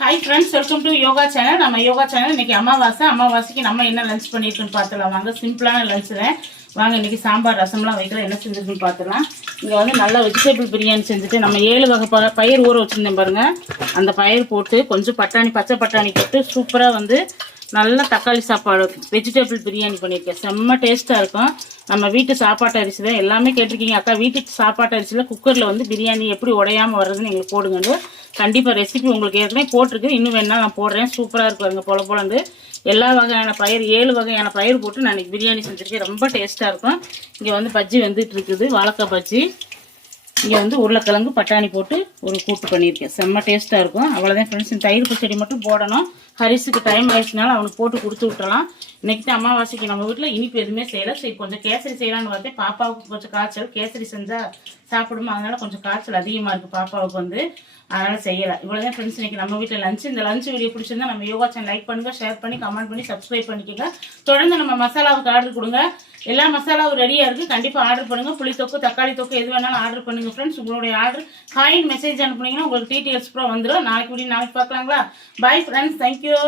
Hi friends, welcome to yoga channel. நம்ம yoga channel இன்னைக்கு அமாவாசைக்கு நம்ம என்ன லஞ்ச் பண்ணியிருக்குன்னு பார்த்துலாம் வாங்க. சிம்பிளான லஞ்ச் தான். வாங்க இன்னைக்கு சாம்பார் ரசம்லாம் வைக்கல, என்ன செஞ்சுருக்குன்னு பார்த்துலாம். இங்கே வந்து நல்ல வெஜிடபிள் பிரியாணி செஞ்சுட்டு நம்ம 7 வகை பயிர் ஊற வச்சுருந்தேன் பாருங்கள். அந்த பயிர் போட்டு கொஞ்சம் பச்சை பட்டாணி போட்டு சூப்பராக வந்து நல்ல தக்காளி சாப்பாடு வெஜிடபிள் பிரியாணி பண்ணியிருக்கேன். செம்ம டேஸ்ட்டாக இருக்கும். நம்ம வீட்டு சாப்பாட்டு அரிசி தான். எல்லாமே கேட்டிருக்கீங்க, அக்கா வீட்டு சாப்பாட்டு அரிசியில் குக்கரில் வந்து பிரியாணி எப்படி உடையாமல் வர்றதுன்னு எங்களுக்கு போடுங்கன்னு. கண்டிப்பாக ரெசிபி உங்களுக்கு ஏற்கனவே போட்டிருக்கு, இன்னும் வேணால் நான் போடுறேன். சூப்பராக இருக்கும். அங்கே போல எல்லா வகையான பயிர் 7 வகையான பயிர் போட்டு நான் இன்றைக்கி பிரியாணி செஞ்சுருக்கேன். ரொம்ப டேஸ்ட்டாக இருக்கும். இங்கே வந்து பஜ்ஜி வந்துட்டு இருக்குது, வாழைக்காய் பஜ்ஜி. இங்கே வந்து உருளைக்கிழங்கு பட்டாணி போட்டு ஒரு கூட்டு பண்ணியிருக்கேன். செம்ம டேஸ்ட்டாக இருக்கும். அவ்வளோதான் ஃப்ரெண்ட்ஸ். இந்த தயிர் பச்சடி மட்டும் போடணும். ஹரிஸுக்கு டைம் ஆயிடுச்சுனால அவனுக்கு போட்டு கொடுத்து விட்டுறலாம். இன்றைக்கி தான் அமாவாசைக்கு நம்ம வீட்டில் இனிப்பு எதுவுமே செய்யலை. சரி, கொஞ்சம் கேசரி செய்யலான்னு பார்த்தேன். பாப்பாவுக்கு கொஞ்சம் காய்ச்சல், கேசரி செஞ்சால் சாப்பிடுமா, அதனால் கொஞ்சம் காய்ச்சல் அதிகமாக இருக்குது பாப்பாவுக்கு வந்து, அதனால் செய்யலை. இவ்வளோதான் ஃப்ரெண்ட்ஸ் இன்றைக்கி நம்ம வீட்டில் லஞ்சு. இந்த லஞ்ச் வீடியோ பிடிச்சிருந்தா நம்ம யோகா சேனல் லைக் பண்ணுங்கள், ஷேர் பண்ணி கமெண்ட் பண்ணி சப்ஸ்கிரைப் பண்ணிக்கோங்க. தொடர்ந்து நம்ம மசாலாவுக்கு ஆர்டர் கொடுங்க. எல்லா மசாலாவும் ரெடியாக இருக்குது. கண்டிப்பாக ஆர்டர் பண்ணுங்கள். புளித்தொக்கு, தக்காளி தொக்கு எது வேணாலும் ஆர்டர் பண்ணுங்கள் ஃப்ரெண்ட்ஸ். உங்களுடைய ஆர்டர் காயின் மெசேஜ் அனுப்புனீங்கன்னா உங்களுக்கு டீட்டெயில்ஸ் ப்ரோ வந்துடும். நாளைக்கு பார்க்கலாங்களா? Bye friends, thank you.